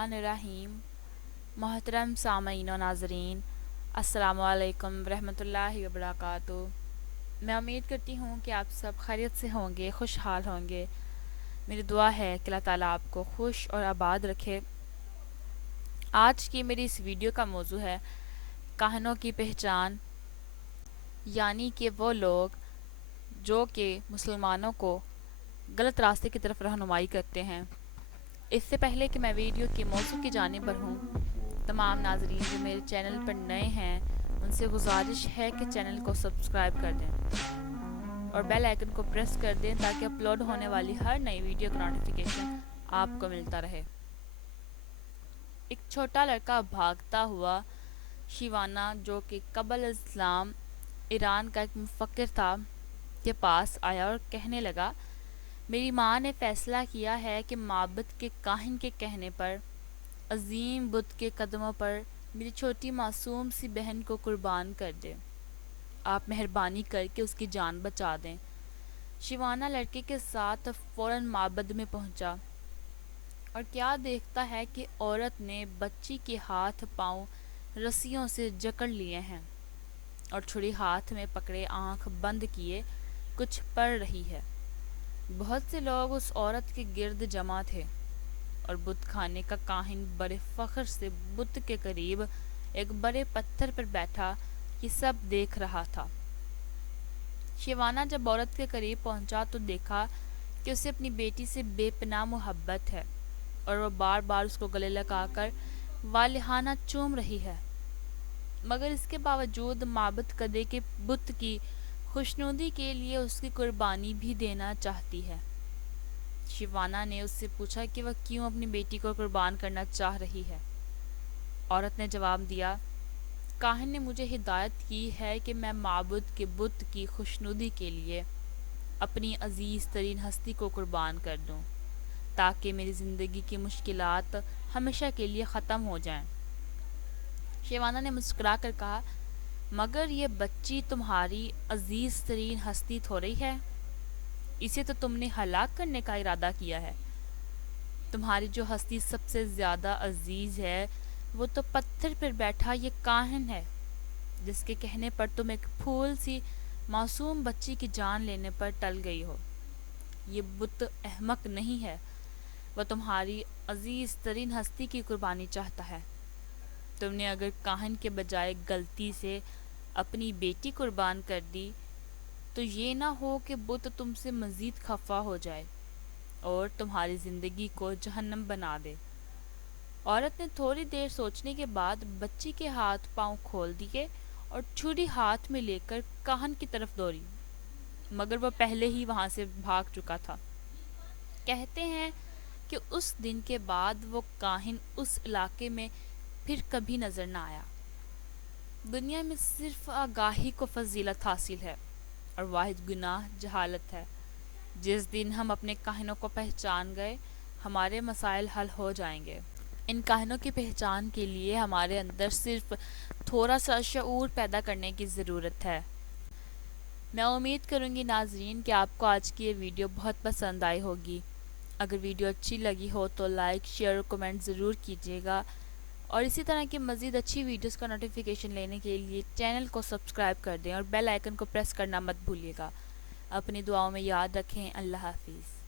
الرحمن الرحیم۔ محترم سامعین و ناظرین، السلام علیکم ورحمۃ اللہ وبرکاتہ۔ میں امید کرتی ہوں کہ آپ سب خیریت سے ہوں گے، خوشحال ہوں گے۔ میری دعا ہے کہ اللہ تعالیٰ آپ کو خوش اور آباد رکھے۔ آج کی میری اس ویڈیو کا موضوع ہے کاہنوں کی پہچان، یعنی کہ وہ لوگ جو کہ مسلمانوں کو غلط راستے کی طرف رہنمائی کرتے ہیں۔ اس سے پہلے کہ میں ویڈیو کے موضوع کی جانب بڑھوں، تمام ناظرین جو میرے چینل پر نئے ہیں ان سے گزارش ہے کہ چینل کو سبسکرائب کر دیں اور بیل آئیکن کو پریس کر دیں تاکہ اپلوڈ ہونے والی ہر نئی ویڈیو کا نوٹیفیکیشن آپ کو ملتا رہے۔ ایک چھوٹا لڑکا بھاگتا ہوا شیوانا، جو کہ قبل اسلام ایران کا ایک مفکر تھا، کے پاس آیا اور کہنے لگا، میری ماں نے فیصلہ کیا ہے کہ معبد کے کاہن کے کہنے پر عظیم بت کے قدموں پر میری چھوٹی معصوم سی بہن کو قربان کر دے۔ آپ مہربانی کر کے اس کی جان بچا دیں۔ شیوانا لڑکے کے ساتھ فوراً معبد میں پہنچا اور کیا دیکھتا ہے کہ عورت نے بچی کے ہاتھ پاؤں رسیوں سے جکڑ لیے ہیں اور چھری ہاتھ میں پکڑے آنکھ بند کیے کچھ پڑھ رہی ہے۔ بہت سے لوگ اس عورت کے گرد جمع تھے اور بت خانے کا کاہن بڑے فخر سے بت کے قریب ایک بڑے پتھر پر بیٹھا یہ سب دیکھ رہا تھا۔ شیوانا جب عورت کے قریب پہنچا تو دیکھا کہ اسے اپنی بیٹی سے بے پناہ محبت ہے اور وہ بار بار اس کو گلے لگا کر والہانہ چوم رہی ہے، مگر اس کے باوجود معبد کدے کے بت کی خوشنودی کے لیے اس کی قربانی بھی دینا چاہتی ہے۔ شیوانا نے اس سے پوچھا کہ وہ کیوں اپنی بیٹی کو قربان کرنا چاہ رہی ہے۔ عورت نے جواب دیا، کاہن نے مجھے ہدایت کی ہے کہ میں معبد کے بت کی خوشنودی کے لیے اپنی عزیز ترین ہستی کو قربان کر دوں تاکہ میری زندگی کی مشکلات ہمیشہ کے لیے ختم ہو جائیں۔ شیوانا نے مسکرا کر کہا، مگر یہ بچی تمہاری عزیز ترین ہستی تھوڑی ہے، اسے تو تم نے ہلاک کرنے کا ارادہ کیا ہے۔ تمہاری جو ہستی سب سے زیادہ عزیز ہے وہ تو پتھر پر بیٹھا یہ کاہن ہے، جس کے کہنے پر تم ایک پھول سی معصوم بچی کی جان لینے پر ٹل گئی ہو۔ یہ بت احمق نہیں ہے، وہ تمہاری عزیز ترین ہستی کی قربانی چاہتا ہے۔ تم نے اگر کاہن کے بجائے غلطی سے اپنی بیٹی قربان کر دی تو یہ نہ ہو کہ بت تم سے مزید خفا ہو جائے اور تمہاری زندگی کو جہنم بنا دے۔ عورت نے تھوڑی دیر سوچنے کے بعد بچی کے ہاتھ پاؤں کھول دیے اور چھری ہاتھ میں لے کر کاہن کی طرف دوڑی، مگر وہ پہلے ہی وہاں سے بھاگ چکا تھا۔ کہتے ہیں کہ اس دن کے بعد وہ کاہن اس علاقے میں پھر کبھی نظر نہ آیا۔ دنیا میں صرف آگاہی کو فضیلت حاصل ہے اور واحد گناہ جہالت ہے۔ جس دن ہم اپنے کاہنوں کو پہچان گئے، ہمارے مسائل حل ہو جائیں گے۔ ان کاہنوں کی پہچان کے لیے ہمارے اندر صرف تھوڑا سا شعور پیدا کرنے کی ضرورت ہے۔ میں امید کروں گی ناظرین کہ آپ کو آج کی یہ ویڈیو بہت پسند آئی ہوگی۔ اگر ویڈیو اچھی لگی ہو تو لائک، شیئر اور کمنٹ ضرور کیجیے گا، اور اسی طرح کی مزید اچھی ویڈیوز کا نوٹیفیکیشن لینے کے لیے چینل کو سبسکرائب کر دیں اور بیل آئیکن کو پریس کرنا مت بھولیے گا۔ اپنی دعاؤں میں یاد رکھیں۔ اللہ حافظ۔